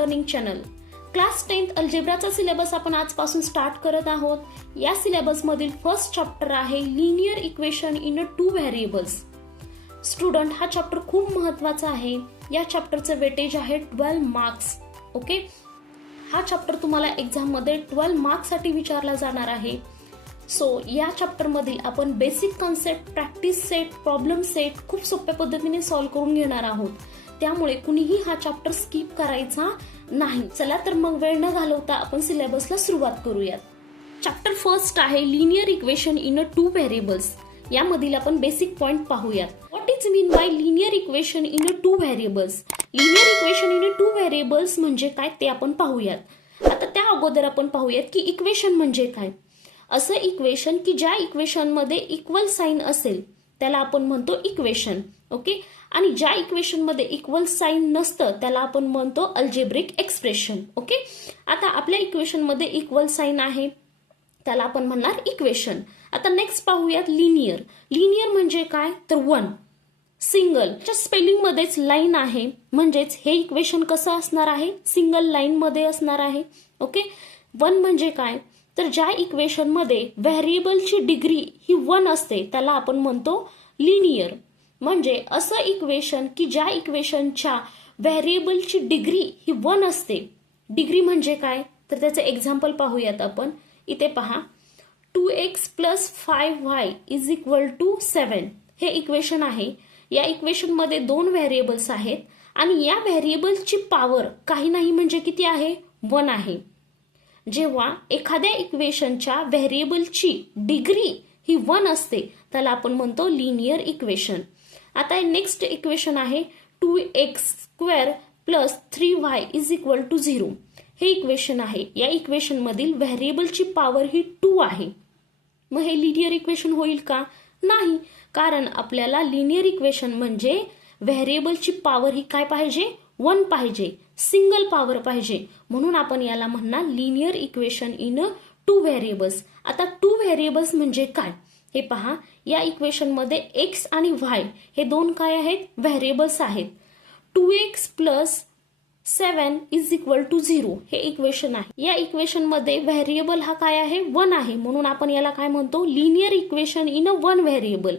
Learning channel. Class 10th अल्जेब्राचा syllabus आपण आजपासून स्टार्ट करत आहोत. या सिलेबस मधील फर्स्ट चॅप्टर आहे linear equation in 2 variables. Student, हा चॅप्टर खूप महत्वाचा आहे. या चॅप्टरचे वेटेज आहे 12 मार्क्स. ओके, हा चॅप्टर तुम्हाला एक्झाम मध्ये 12 मार्क्स साठी विचारला जाणार आहे. सो या चॅप्टर मधील आपण basic concept, practice set, problem set खूप सोप्या पद्धतीने सॉल्व्ह करून घेणार आहोत. त्यामुळे कुणीही हा चॅप्टर स्किप करायचा नाही. चला तर मग वेळ न घालवता आपण सिलेबसला सुरुवात करूयात. चॅप्टर फर्स्ट आहे लिनियर इक्वेशन इन 2 व्हेरिएबल्स. यामधील आपण बेसिक पॉइंट पाहूयात. What is mean by linear equation in 2 variables? Linear equation in 2 variables म्हणजे काय ते आपण पाहूयात. आता त्या अगोदर आपण पाहूयात की इक्वेशन म्हणजे काय. असं इक्वेशन की ज्या इक्वेशन मध्ये इक्वल साइन असेल त्याला आपण म्हणतो इक्वेशन. ओके, आणि ज्या इक्वेशन मध्ये इक्वल साइन नसतं त्याला आपण म्हणतो अल्जेब्रिक एक्सप्रेशन. ओके, आता आपल्या इक्वेशन मध्ये इक्वल साइन आहे त्याला आपण म्हणणार इक्वेशन. आता नेक्स्ट पाहूयात लिनियर. लिनियर म्हणजे काय तर 1 सिंगल. स्पेलिंग मध्येच लाईन आहे म्हणजेच हे इक्वेशन कसं असणार आहे, सिंगल लाईन मध्ये असणार आहे. ओके, 1 म्हणजे काय तर ज्या इक्वेशन मध्ये व्हेरिएबलची डिग्री ही 1 असते त्याला आपण म्हणतो लिनियर. म्हणजे असं इक्वेशन की ज्या इक्वेशनच्या व्हेरिएबलची डिग्री ही 1 असते. डिग्री म्हणजे काय तर त्याचे एक्झाम्पल पाहूयात आपण. इथे पहा, 2x + 5y = 7 हे इक्वेशन आहे. या इक्वेशन मध्ये 2 व्हेरिएबल्स आहेत आणि या व्हेरिएबलची पॉवर काही नाही म्हणजे किती आहे, 1 आहे. जेव्हा एखाद्या इक्वेशनच्या व्हेरिएबलची डिग्री ही 1 असते त्याला आपण म्हणतो लिनियर इक्वेशन. आता नेक्स्ट इक्वेशन आहे 2x² + 3y = 0. हे इक्वेशन आहे. या इक्वेशन मधील व्हेरिएबलची पॉवर ही 2 आहे. मग हे लिनियर इक्वेशन होईल का? नाही, कारण आपल्याला लिनियर इक्वेशन म्हणजे व्हेरिएबलची पॉवर ही काय पाहिजे, 1 पाहिजे, सिंगल पॉवर पाहिजे. म्हणून आपण याला म्हणणार लिनियर इक्वेशन इन 2 व्हेरिएबल्स. आता 2 व्हेरिएबल्स म्हणजे काय हे पहा. या इक्वेशन मध्ये x आणि y हे 2 काय आहेत, व्हेरिएबल्स आहेत. 2x + 7 = 0 हे इक्वेशन आहे. या इक्वेशन मध्ये व्हेरिएबल हा काय आहे, 1 आहे. म्हणून आपण याला काय म्हणतो, लिनियर इक्वेशन इन 1 व्हेरिएबल.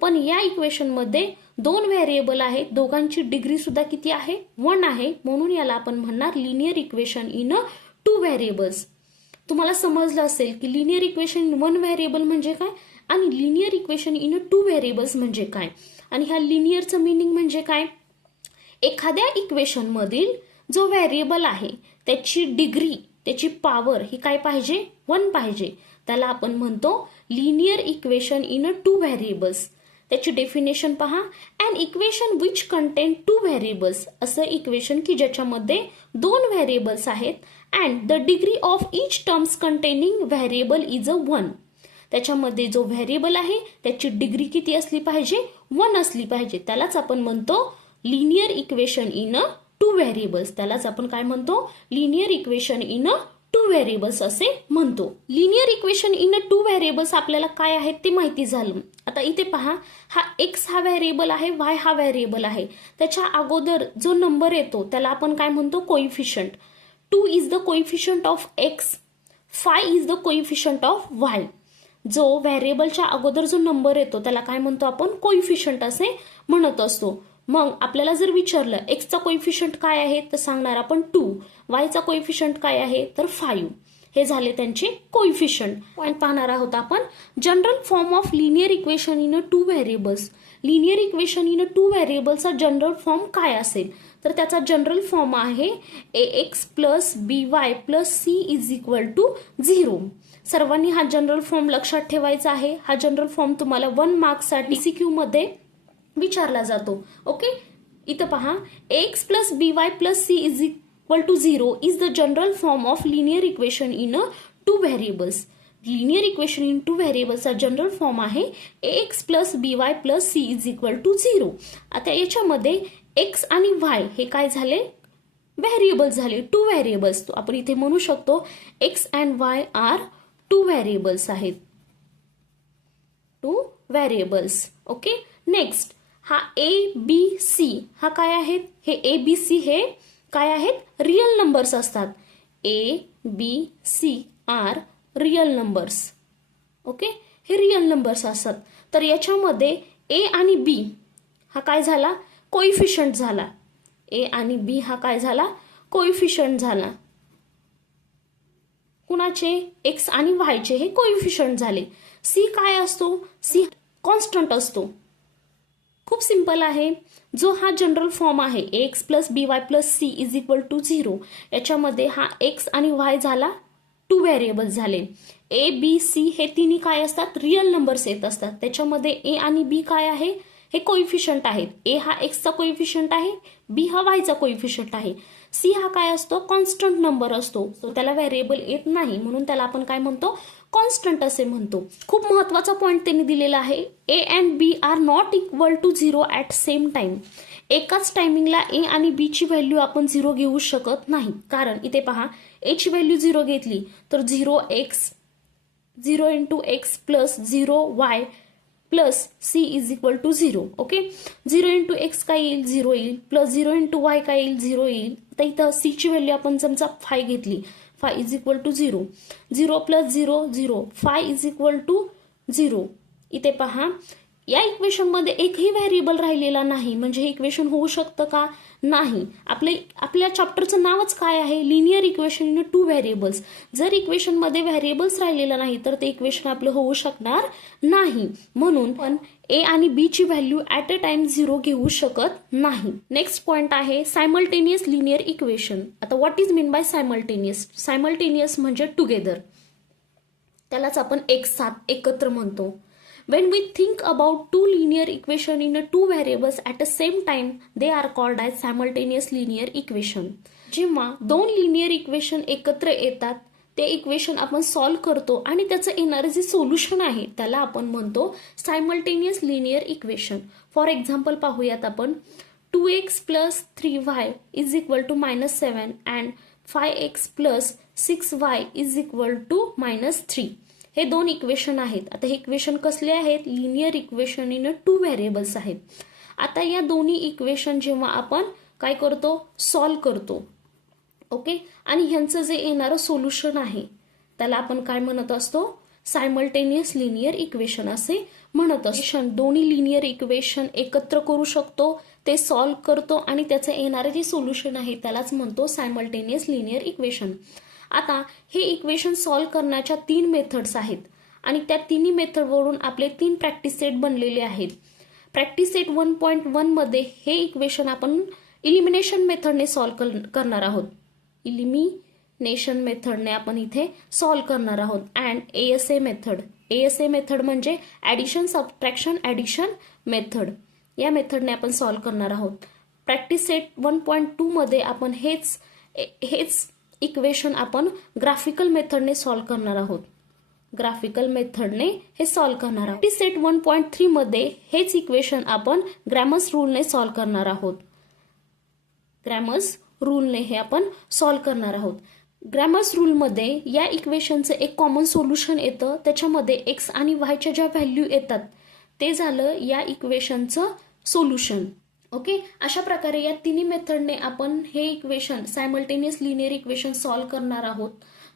पण या इक्वेशन मध्ये 2 व्हेरिएबल आहेत, दोघांची डिग्री सुद्धा किती आहे, 1 आहे. म्हणून याला आपण म्हणणार लिनियर इक्वेशन इन 2 व्हेरिएबल्स. तुम्हाला समजलं असेल की लिनियर इक्वेशन इन 1 व्हेरिएबल म्हणजे काय आणि लिनियर इक्वेशन इन 2 व्हेरिएबल्स म्हणजे काय. आणि ह्या लिनियरचं मीनिंग म्हणजे काय, एखाद्या इक्वेशन मधील जो व्हेरिएबल आहे त्याची डिग्री, त्याची पॉवर ही काय पाहिजे, 1 पाहिजे. त्याला आपण म्हणतो लिनियर इक्वेशन इन 2 व्हेरिएबल्स. त्याची डेफिनेशन पहा, अन इक्वेशन विच कंटेन 2 व्हेरिएबल्स. असं इक्वेशन की ज्याच्यामध्ये 2 व्हेरिएबल्स आहेत and the degree of each terms containing variable is 1. त्याच्यामध्ये जो व्हेरिएबल आहे त्याची डिग्री किती असली पाहिजे, 1 असली पाहिजे. त्यालाच आपण म्हणतो लिनियर इक्वेशन इन 2 व्हेरिएबल्स. त्यालाच आपण काय म्हणतो, लिनियर इक्वेशन इन 2 व्हेरिएबल्स असे म्हणतो. लिनियर इक्वेशन इन 2 व्हेरिएबल्स आपल्याला काय आहेत ते माहिती झालं. आता इथे पहा, हा x हा व्हेरिएबल आहे, y हा व्हेरिएबल आहे. त्याच्या अगोदर जो नंबर येतो त्याला आपण काय म्हणतो, coefficient. 2 is the coefficient of x, 5 is the coefficient of y. जो व्हेरिएबलच्या अगोदर जो नंबर येतो त्याला काय म्हणतो आपण, कोइफिशियंट असे म्हणत असतो. मग आपल्याला जर विचारलं एक्सचा कोइफिशियंट काय आहे तर सांगणार आपण 2, वायचा कोइफिशियंट काय आहे तर 5. हे झाले त्यांचे कोइफिशियंट. पॉइंट पाहणार आहोत आपण. General form of linear equation in 2 variables. Linear equation in 2 व्हेरिएबल्सचा जनरल फॉर्म काय असेल तर त्याचा जनरल फॉर्म आहे ax + by + c = 0. सर्वांनी हा जनरल फॉर्म लक्षात ठेवायचा आहे. हा जनरल फॉर्म तुम्हाला 1 मार्क्ससाठी MCQ मध्ये विचारला जातो. ओके, इथं पहा, ax + by + c = 0 is the general form of linear equation in 2 variables. Linear equation in 2 व्हेरिएबल्सचा जनरल फॉर्म आहे ax + by + c = 0. आता याच्यामध्ये x आणि y हे काय झाले, व्हेरिएबल झाले, 2 व्हेरिएबल्स. आपण इथे म्हणू शकतो x and y are 2 variables आहेत, 2 व्हेरिएबल्स. ओके, नेक्स्ट हा a b c हा काय आहेत, हे a b c हे काय आहेत, रिअल नंबर्स असतात. A, B, C are real numbers. Okay, हे रिअल नंबर्स असतात. तर याच्यामध्ये A आणि B हा काय झाला, कोइफिशियंट झाला. A आणि B हा काय झाला, कोइफिशियंट झाला. कुणाचे, एक्स आणि वायचे हे कोइफिशियंट झाले. C काय असतो, C कॉन्स्टंट असतो. खूप सिंपल आहे. जो हा जनरल फॉर्म आहे x plus b y plus c is equal to 0, याच्यामध्ये हा एक्स आणि वाय झाला 2 व्हेरिएबल्स झाले. ए बी सी हे तिन्ही काय असतात, रिअल नंबर्स येत असतात. त्याच्यामध्ये ए आणि बी काय आहे, हे कोइफिशियंट आहेत. ए हा एक्सचा कोइफिशियंट आहे, बी हा वायचा कोइफिशियंट आहे. सी हा काय असतो, कॉन्स्टंट नंबर असतो. सो त्याला व्हेरिएबल येत नाही म्हणून त्याला आपण काय म्हणतो, कॉन्स्टंट असे म्हणतो. खूप महत्वाचा पॉइंट त्यांनी दिलेला आहे, a and b are not equal to 0 at same time. एकाच टायमिंगला ए आणि बी ची व्हॅल्यू आपण 0 घेऊ शकत नाही. कारण इथे पहा, ए ची व्हॅल्यू 0 घेतली तर 0 into x plus 0y plus c is equal to 0. Okay, 0 into x काय येईल, 0 येईल, प्लस 0 इंटू वाय काय येईल, 0 येईल. तर इथं सी ची व्हॅल्यू आपण समजा 5 घेतली, 5 इज इक्वल टू 0. 0 प्लस 0 0, 5 इज इक्वल टू 0. इथे पहा, या इक्वेशनमध्ये एकही व्हेरिएबल राहिलेला नाही. म्हणजे हे इक्वेशन होऊ शकतं का, नाही. आपल्या चॅप्टरचं नावच काय आहे, लिनियर इक्वेशन इन 2 व्हेरिएबल्स. जर इक्वेशनमध्ये व्हेरिएबल्स राहिलेला नाही तर ते इक्वेशन आपलं होऊ शकणार नाही. म्हणून पण ए आणि बी ची व्हॅल्यू ॲट अ टाइम 0 घेऊ शकत नाही. नेक्स्ट पॉइंट आहे सायमल्टेनियस लिनियर इक्वेशन. आता what is mean by simultaneous. Simultaneous म्हणजे टुगेदर, त्यालाच आपण एक साथ, एकत्र म्हणतो. When we think about two linear equation in a 2 variables at the same time, they are called as simultaneous linear equation. जेव्हा 2 linear equation एकत्र येतात, ते इक्वेशन आपण सॉल्व्ह करतो आणि त्याचं येणारं जे सोल्युशन आहे त्याला आपण म्हणतो simultaneous linear equation. For example पाहूयात आपण, 2x plus 3y is equal to -7 and 5x plus 6y is equal to -3. हे 2 इक्वेशन आहेत. आता हे इक्वेशन कसले आहेत, लिनियर इक्वेशन इन 2 व्हेरिएबल्स आहेत. आता या दोन्ही इक्वेशन जेव्हा आपण काय करतो, सॉल्व्ह करतो. ओके, आणि ह्यांचं जे येणारं सोल्युशन आहे त्याला आपण काय म्हणत असतो, सायमल्टेनियस लिनियर इक्वेशन असे म्हणत असतो. दोन्ही लिनियर इक्वेशन एकत्र करू शकतो, ते सॉल्व्ह करतो आणि त्याचं येणारं जे सोल्युशन आहे त्यालाच म्हणतो सायमल्टेनियस लिनियर इक्वेशन. आता हे इक्वेशन सॉल्व्ह करण्याच्या 3 मेथड्स आहेत आणि त्या तिन्ही मेथडवरून आपले 3 प्रॅक्टिस सेट बनलेले आहेत. प्रॅक्टिस सेट 1.1 मध्ये हे इक्वेशन आपण इलिमिनेशन मेथडने सॉल्व्ह करणार आहोत. इलिमिनेशन मेथडने आपण इथे सॉल्व्ह करणार आहोत. And ASA method. ASA method म्हणजे ॲडिशन सबट्रॅक्शन ॲडिशन मेथड. या मेथडने आपण सॉल्व्ह करणार आहोत. प्रॅक्टिस सेट 1.2 मध्ये आपण हेच इक्वेशन आपण ग्राफिकल मेथडने सॉल्व्ह करणार आहोत. ग्राफिकल मेथडने हे सॉल्व्ह करणार आहोत. प्रॅक्टिस सेट 1.3 मध्ये हेच इक्वेशन आपण ग्रॅमर्स रूलने सॉल्व्ह करणार आहोत. ग्रॅमर्स रूलने हे आपण सॉल्व्ह करणार आहोत. ग्रॅमर्स रूलमध्ये या इक्वेशनचं एक कॉमन सोल्युशन येतं. त्याच्यामध्ये एक्स आणि वायच्या ज्या व्हॅल्यू येतात ते झालं या इक्वेशनचं सोल्युशन. ओके, अशा प्रकारे या तिन्ही मेथडने आपण हे equation simultaneous linear equation solve करणार आहोत.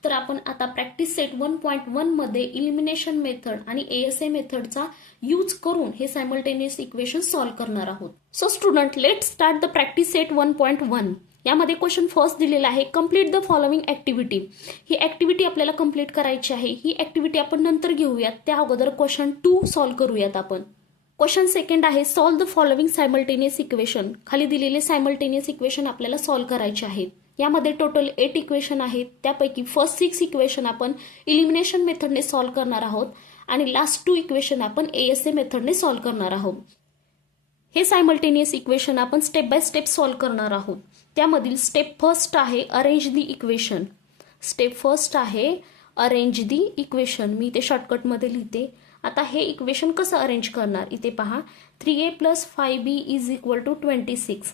तर आपण आता प्रॅक्टिस सेट 1.1 मध्ये इलिमिनेशन मेथड आणि एएसए मेथडचा यूज करून हे सायमल्टेनियस इक्वेशन सॉल्व्ह करणार आहोत. So student, let start the practice set 1.1. यामध्ये क्वेश्चन फर्स्ट दिलेला आहे, complete the following activity. He activity आपल्याला कम्प्लीट करायची आहे. ही ऍक्टिव्हिटी आपण नंतर घेऊयात, त्या अगोदर क्वेश्चन 2 सॉल्व्ह करूयात आपण. क्वेश्चन सेकंड आहे, solve the following simultaneous equation. खाली दिलेले सायमल्टेनियस इक्वेशन आपल्याला सॉल्व्ह करायचे आहेत. यामध्ये टोटल 8 इक्वेशन आहेत. त्यापैकी फर्स्ट 6 इक्वेशन आपण इलिमिनेशन मेथडने सॉल्व्ह करणार आहोत आणि लास्ट 2 इक्वेशन आपण एएसए मेथडने सॉल्व्ह करणार आहोत. हे सायमल्टेनियस इक्वेशन आपण स्टेप बाय स्टेप सॉल्व्ह करणार आहोत. त्यामधील स्टेप फर्स्ट आहे arrange the equation. Step first आहे अरेंज द इक्वेशन. मी ते शॉर्टकटमध्ये लिहिते. आता हे इक्वेशन कसं अरेंज करणार, इथे पहा, 3a + 5b is equal to 26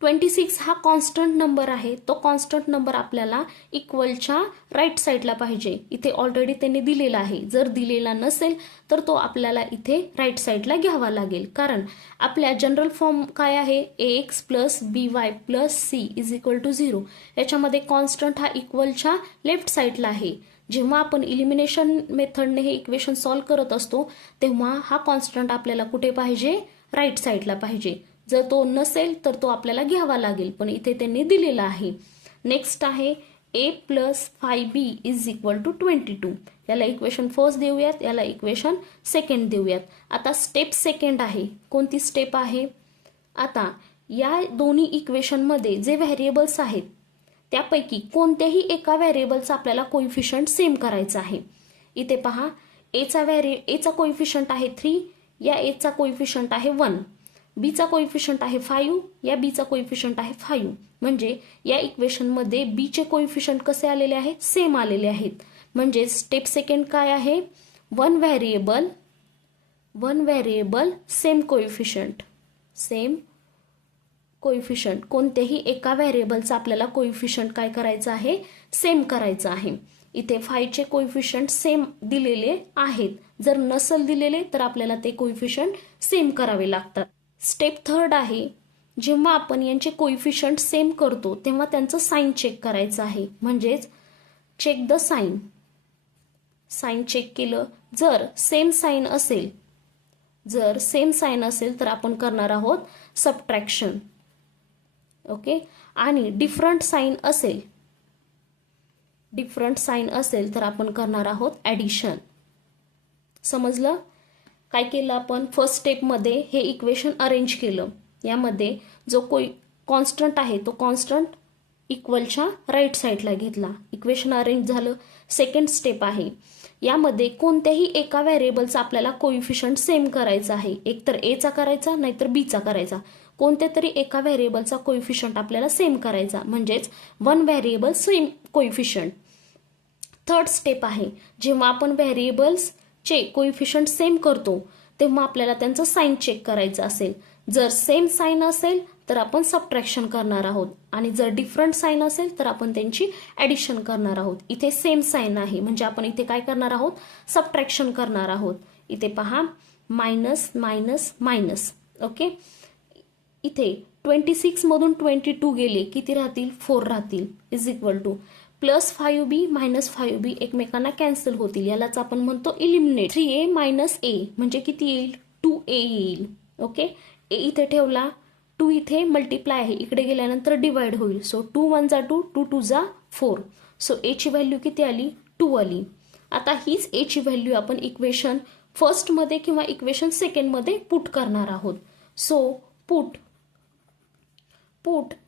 26 हा कॉन्स्टंट नंबर आहे, तो कॉन्स्टंट नंबर आपल्याला इक्वलच्या राईट साईडला पाहिजे. इथे ऑलरेडी त्यांनी दिलेला आहे. जर दिलेला नसेल तर तो आपल्याला इथे राईट साईडला घ्यावा लागेल, कारण आपल्या जनरल फॉर्म काय आहे, ax plus by plus c is equal to 0. याच्यामध्ये कॉन्स्टंट हा इक्वलच्या लेफ्ट साईडला आहे. जेव्हा आपण इलिमिनेशन मेथडने हे इक्वेशन सॉल्व्ह करत असतो तेव्हा हा कॉन्स्टंट आपल्याला कुठे पाहिजे, राईट साईडला पाहिजे. जर तो नसेल तर तो आपल्याला घ्यावा लागेल, पण इथे त्यांनी दिलेला आहे. नेक्स्ट आहे a plus 5b is equal to 22. याला इक्वेशन फर्स्ट देऊयात, याला इक्वेशन सेकंड देऊयात. आता स्टेप सेकंड आहे. कोणती स्टेप आहे, आता या दोन्ही इक्वेशनमध्ये जे व्हेरिएबल्स आहेत त्यापैकी कोणत्याही एका व्हेरिएबलचा आपल्याला कोइफिशियंट सेम करायचा आहे. इथे पहा, एचा कोइफिशियंट आहे 3, या एचा कोइफिशियंट आहे 1, बीचा कोइफिशियंट आहे 5, या बीचा कोइफिशियंट आहे 5. म्हणजे या इक्वेशनमध्ये बीचे कोइफिशियंट कसे आलेले आहेत, सेम आलेले आहेत. म्हणजे स्टेप सेकंड काय आहे, वन व्हेरिएबल सेम कोइफिशियंट. कोणत्याही एका व्हेरिएबलचा आपल्याला कोइफिशियंट काय करायचं आहे, सेम करायचं आहे. इथे 5चे कोइफिशियंट सेम दिलेले आहेत. जर नसल दिलेले तर आपल्याला ते कोइफिशियंट सेम करावे लागतात. स्टेप थर्ड आहे, जेव्हा आपण यांचे कोइफिशियंट सेम करतो तेव्हा त्यांचं साइन चेक करायचं आहे. म्हणजेच चेक द साइन चेक केलं. जर सेम साइन असेल तर आपण करणार आहोत सबट्रॅक्शन. ओके, आणि डिफरंट साइन असेल तर आपण करणार आहोत ॲडिशन. समजलं? काय केलं आपण, फर्स्ट स्टेपमध्ये हे इक्वेशन अरेंज केलं. यामध्ये जो कॉन्स्टंट आहे तो कॉन्स्टंट इक्वलच्या राईट साईडला घेतला. इक्वेशन अरेंज झालं. सेकंड स्टेप आहे, यामध्ये कोणत्याही एका व्हेरिएबलचा आपल्याला कोइफिशियंट सेम करायचा आहे. एकतर एचा करायचा नाहीतर बीचा करायचा. कोणत्या तरी एका व्हेरिएबलचा कोइफिशियंट आपल्याला सेम करायचा, म्हणजेच one variable same coefficient. Third step आहे, जेव्हा आपण व्हेरिएबल्सचे कोइफिशियंट सेम करतो तेव्हा आपल्याला त्यांचं साइन चेक करायचं असेल. जर सेम साइन असेल तर आपण सबट्रॅक्शन करणार आहोत, आणि जर डिफरंट साइन असेल तर आपण त्यांची ॲडिशन करणार आहोत. इथे सेम साइन आहे म्हणजे आपण इथे काय करणार आहोत, सबट्रॅक्शन करणार आहोत. इथे पहा, मायनस मायनस मायनस. ओके, इथे 26 मधून 22 गेले, किती राहतील, 4 राहतील. Is equal two plus 5b minus 5b एकमेकांना कॅन्सल होतील. यालाच आपण म्हणतो इलिमिनेट. 3a मायनस a म्हणजे किती येईल, 2a येईल. ओके, a इथे ठेवला, 2 इथे मल्टिप्लाय आहे, इकडे गेल्यानंतर डिवाइड होईल. सो 2 1 जा 2, 2 2 जा 4. सो a ची व्हॅल्यू किती आली, 2 आली. आता हीच a ची व्हॅल्यू आपण इक्वेशन फर्स्टमध्ये किंवा इक्वेशन सेकंडमध्ये पुट करणार आहोत. So put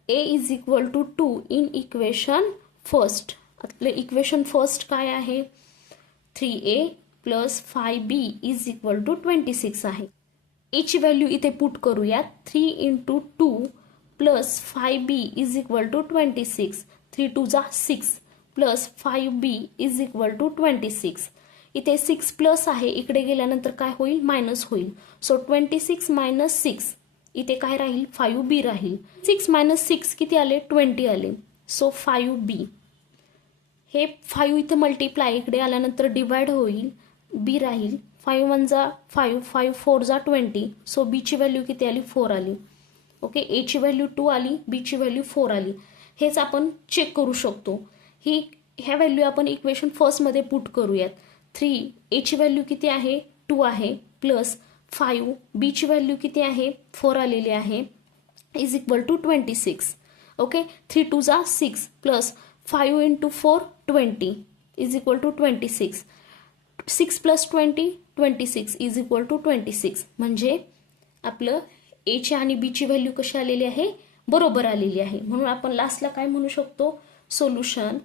a is equal to 2 in equation first. आपलं इक्वेशन फर्स्ट काय आहे, 3a plus 5b is equal to 26 आहे. a ची व्हॅल्यू इथे पुट करूयात. 3 into 2 plus 5b is equal to 26. 3 2 जा 6 plus 5b is equal to 26. इथे 6 plus आहे, इकडे गेल्यानंतर काय होईल, मायनस होईल. सो 26 मायनस 6, इथे काय राहील, 5b राहील. 6 मायनस 6 किती आले, 20 आले. सो 5b, हे 5 इथे मल्टिप्लाय, इकडे आल्यानंतर डिवाइड होईल, b राहील. 5 1 जा 5, 5 4 जा 20. सो b ची व्हॅल्यू किती आली, 4 आली. ओके, a ची व्हॅल्यू 2 आली, b ची व्हॅल्यू 4 आली. हेच आपण चेक करू शकतो. ह्या व्हॅल्यू आपण इक्वेशन फर्स्टमध्ये पुट करूयात. 3 a ची व्हॅल्यू किती आहे, 2 आहे, प्लस 5 b ची व्हॅल्यू किती आहे, 4 आलेली आहे, इज इक्वल टू 26. ओके, 3 2 जा 6 plus 5 into 4 20 is equal to 26. 6 plus 20 26 is equal to 26. म्हणजे आपलं a ची आणि b ची व्हॅल्यू कशी आलेली आहे, बरोबर आलेली आहे. म्हणून आपण लास्टला काय म्हणू शकतो, solution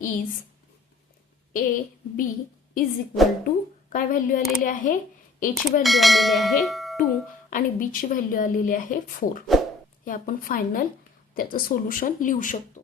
is a b is equal to काय व्हॅल्यू आलेली आहे, a ची व्हॅल्यू आलेली आहे 2 आणि b ची व्हॅल्यू आलेली आहे 4. हे आपण फायनल त्याचं सोल्युशन लिहू शकतो.